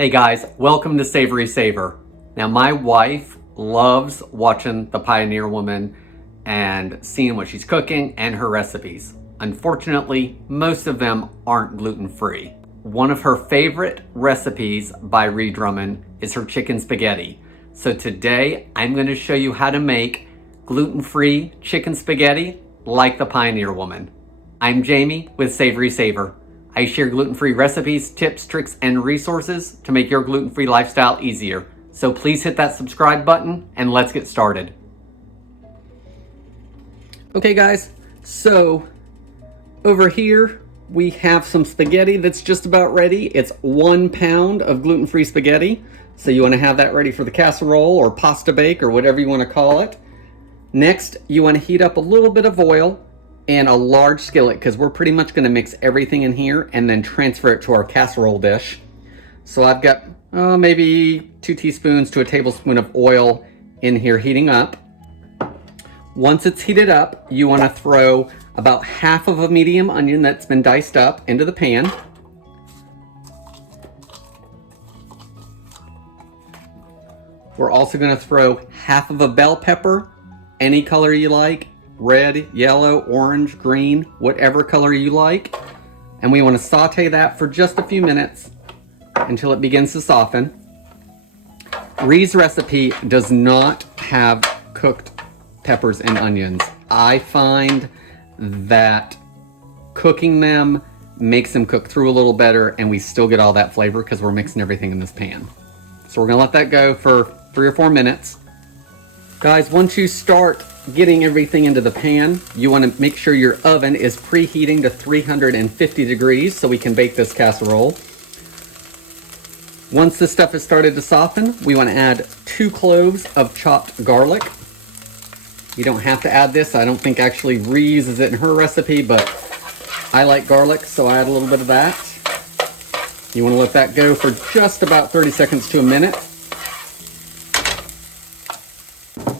Hey guys, welcome to SavorySaver. Now my wife loves watching the Pioneer Woman and seeing what she's cooking and her recipes. Unfortunately, most of them aren't gluten-free. One of her favorite recipes by Ree Drummond is her chicken spaghetti. So today I'm going to show you how to make gluten-free chicken spaghetti like the Pioneer Woman. I'm Jamie with SavorySaver. I share gluten-free recipes, tips, tricks, and resources to make your gluten-free lifestyle easier. So please hit that subscribe button and let's get started. Okay guys, so over here we have some spaghetti that's just about ready. It's 1 pound of gluten-free spaghetti. So you want to have that ready for the casserole or pasta bake or whatever you want to call it. Next, you want to heat up a little bit of oil and a large skillet because we're pretty much going to mix everything in here and then transfer it to our casserole dish. So I've got maybe 2 teaspoons to a tablespoon of oil in here heating up. Once it's heated up, you want to throw about half of a medium onion that's been diced up into the pan. We're also going to throw half of a bell pepper, any color you like. Red, yellow, orange, green, whatever color you like. And we want to saute that for just a few minutes until it begins to soften. Ree's recipe does not have cooked peppers and onions. I find that cooking them makes them cook through a little better and we still get all that flavor because we're mixing everything in this pan. So we're going to let that go for 3 or 4 minutes. Guys, once you start getting everything into the pan, you want to make sure your oven is preheating to 350 degrees so we can bake this casserole. Once this stuff has started to soften, we want to add 2 cloves of chopped garlic. You don't have to add this. I don't think actually Ree uses it in her recipe, but I like garlic, so I add a little bit of that. You want to let that go for just about 30 seconds to a minute.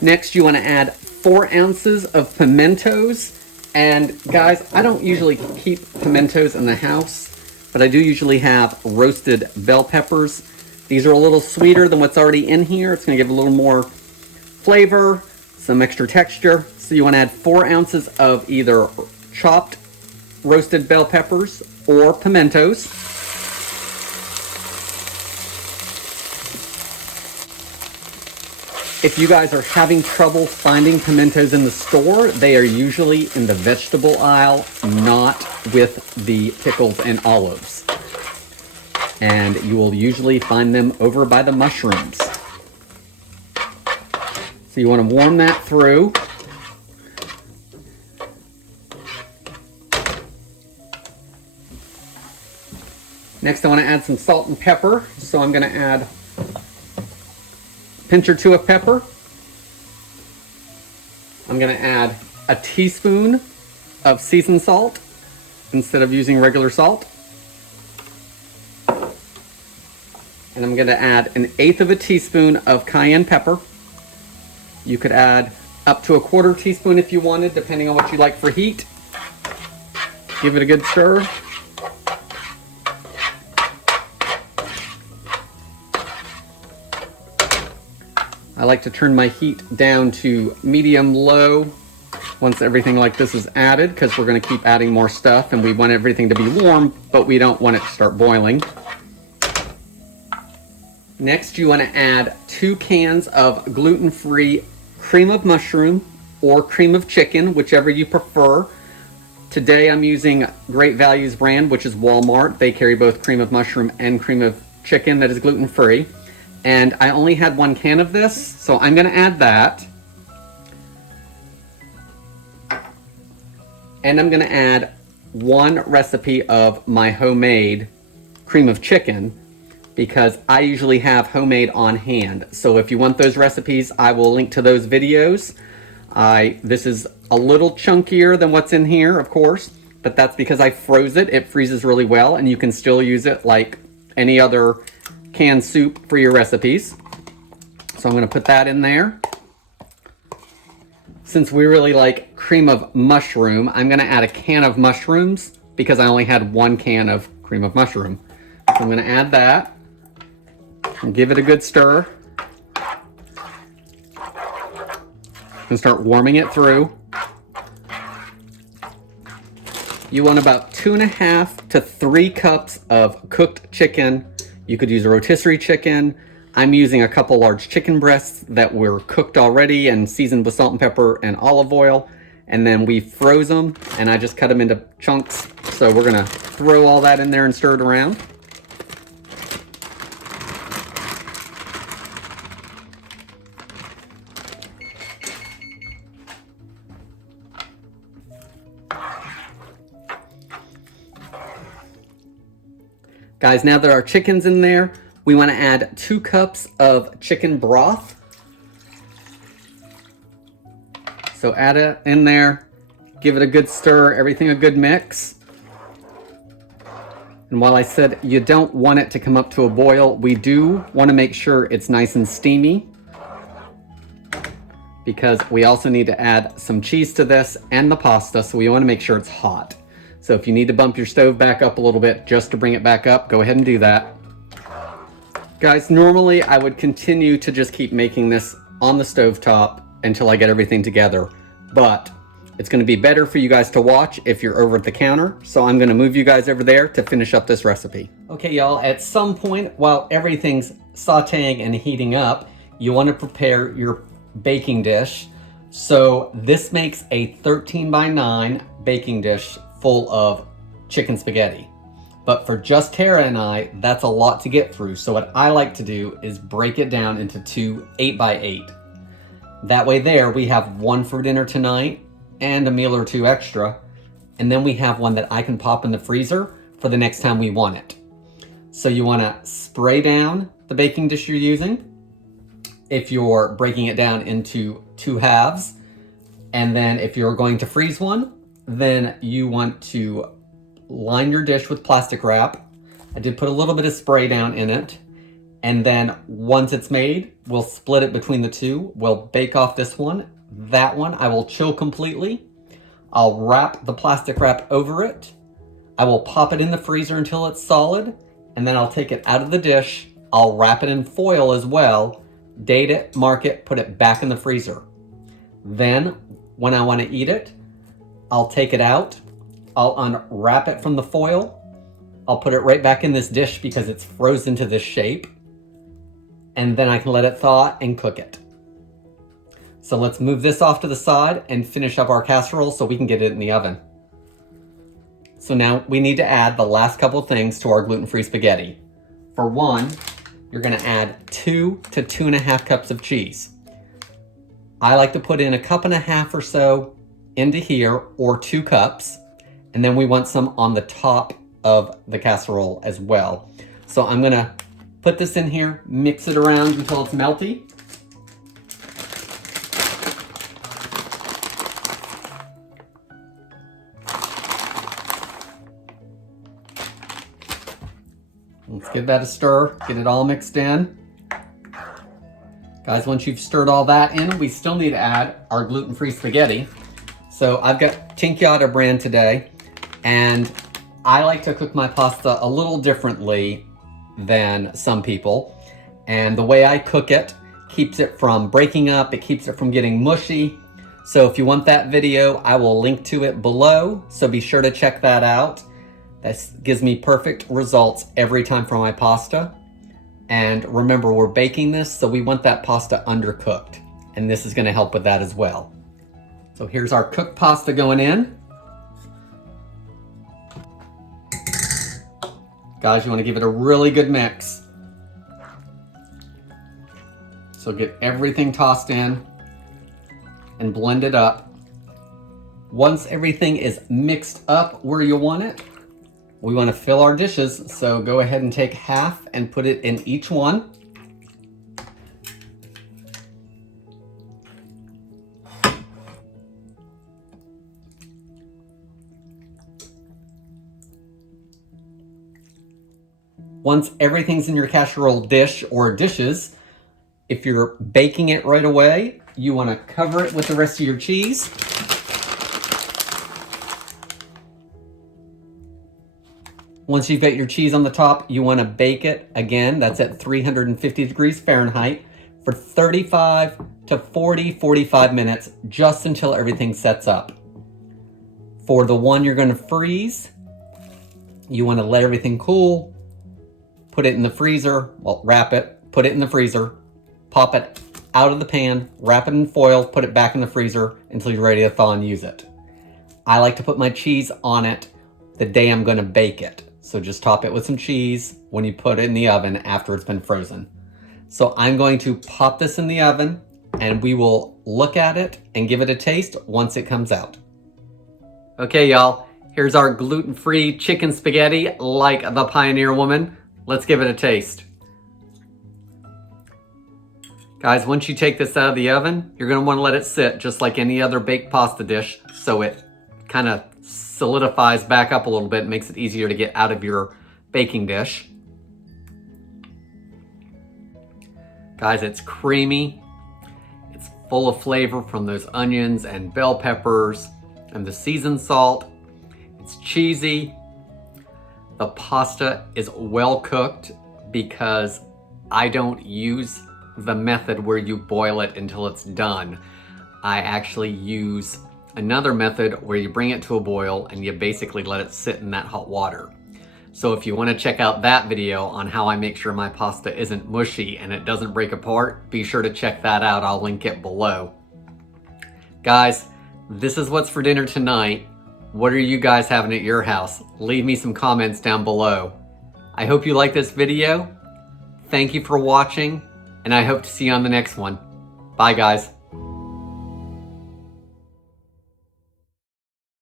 Next, you want to add 4 ounces of pimentos. And guys, I don't usually keep pimentos in the house, but I do usually have roasted bell peppers. These are a little sweeter than what's already in here. It's going to give a little more flavor, some extra texture. So you want to add 4 ounces of either chopped roasted bell peppers or pimentos. If you guys are having trouble finding pimentos in the store, they are usually in the vegetable aisle, not with the pickles and olives. And you will usually find them over by the mushrooms. So you want to warm that through. Next, I want to add some salt and pepper. So I'm going to add pinch or 2 of pepper. I'm going to add a teaspoon of seasoned salt instead of using regular salt. And I'm going to add 1/8 of a teaspoon of cayenne pepper. You could add up to a 1/4 teaspoon if you wanted, depending on what you like for heat. Give it a good stir. I like to turn my heat down to medium-low once everything like this is added because we're going to keep adding more stuff and we want everything to be warm, but we don't want it to start boiling. Next, you want to add 2 cans of gluten-free cream of mushroom or cream of chicken, whichever you prefer. Today I'm using Great Values brand, which is Walmart. They carry both cream of mushroom and cream of chicken that is gluten-free. And I only had 1 can of this, so I'm going to add that. And I'm going to add 1 recipe of my homemade cream of chicken because I usually have homemade on hand. So if you want those recipes, I will link to those videos. This is a little chunkier than what's in here, of course, but that's because I froze it. It freezes really well, and you can still use it like any other canned soup for your recipes. So I'm going to put that in there. Since we really like cream of mushroom, I'm going to add a can of mushrooms because I only had 1 can of cream of mushroom. So I'm going to add that. And give it a good stir. And start warming it through. You want about 2.5 to 3 cups of cooked chicken. You could use a rotisserie chicken. I'm using a couple large chicken breasts that were cooked already and seasoned with salt and pepper and olive oil. And then we froze them, and I just cut them into chunks. So we're gonna throw all that in there and stir it around. Guys, now that our chicken's in there, we want to add 2 cups of chicken broth. So add it in there, give it a good stir, everything a good mix. And while I said you don't want it to come up to a boil, we do want to make sure it's nice and steamy, because we also need to add some cheese to this and the pasta, so we want to make sure it's hot. So if you need to bump your stove back up a little bit just to bring it back up, go ahead and do that. Guys, normally I would continue to just keep making this on the stove top until I get everything together, but it's going to be better for you guys to watch if you're over at the counter, so I'm going to move you guys over there to finish up this recipe. Okay, y'all, at some point while everything's sauteing and heating up, you want to prepare your baking dish. So this makes a 13 by 9 baking dish full of chicken spaghetti. But for just Tara and I, that's a lot to get through. So what I like to do is break it down into 2 8 by 8. That way there we have one for dinner tonight and a meal or 2 extra. And then we have one that I can pop in the freezer for the next time we want it. So you want to spray down the baking dish you're using if you're breaking it down into 2 halves. And then if you're going to freeze one, then you want to line your dish with plastic wrap. I did put a little bit of spray down in it. And then once it's made, we'll split it between the 2. We'll bake off this one. That one I will chill completely. I'll wrap the plastic wrap over it. I will pop it in the freezer until it's solid. And then I'll take it out of the dish. I'll wrap it in foil as well. Date it, mark it, put it back in the freezer. Then when I want to eat it, I'll take it out, I'll unwrap it from the foil, I'll put it right back in this dish because it's frozen to this shape, and then I can let it thaw and cook it. So let's move this off to the side and finish up our casserole so we can get it in the oven. So now we need to add the last couple things to our gluten-free spaghetti. For one, you're gonna add 2 to 2.5 cups of cheese. I like to put in 1.5 cups or so into here, or 2 cups, and then we want some on the top of the casserole as well. So I'm gonna put this in here, mix it around until it's melty. Let's give that a stir, get it all mixed in. Guys, once you've stirred all that in, we still need to add our gluten-free spaghetti. So I've got Tinkyada brand today, and I like to cook my pasta a little differently than some people. And the way I cook it keeps it from breaking up, it keeps it from getting mushy. So if you want that video, I will link to it below, so be sure to check that out. That gives me perfect results every time for my pasta. And remember, we're baking this, so we want that pasta undercooked. And this is gonna help with that as well. So here's our cooked pasta going in. Guys, you want to give it a really good mix. So get everything tossed in and blend it up. Once everything is mixed up where you want it, we want to fill our dishes. So go ahead and take half and put it in each one. Once everything's in your casserole dish or dishes, if you're baking it right away, you want to cover it with the rest of your cheese. Once you've got your cheese on the top, you want to bake it again. That's at 350 degrees Fahrenheit for 35 to 45 minutes, just until everything sets up. For the one you're going to freeze, you want to let everything cool, put it in the freezer, well, wrap it, put it in the freezer, pop it out of the pan, wrap it in foil, put it back in the freezer until you're ready to thaw and use it. I like to put my cheese on it the day I'm going to bake it. So just top it with some cheese when you put it in the oven after it's been frozen. So I'm going to pop this in the oven and we will look at it and give it a taste once it comes out. Okay, y'all, here's our gluten-free chicken spaghetti like the Pioneer Woman. Let's give it a taste. Guys, once you take this out of the oven, you're going to want to let it sit just like any other baked pasta dish so it kind of solidifies back up a little bit, makes it easier to get out of your baking dish. Guys, it's creamy. It's full of flavor from those onions and bell peppers and the seasoned salt. It's cheesy. The pasta is well cooked because I don't use the method where you boil it until it's done. I actually use another method where you bring it to a boil and you basically let it sit in that hot water. So if you want to check out that video on how I make sure my pasta isn't mushy and it doesn't break apart, be sure to check that out. I'll link it below. Guys, this is what's for dinner tonight. What are you guys having at your house? Leave me some comments down below. I hope you like this video. Thank you for watching, and I hope to see you on the next one. Bye, guys.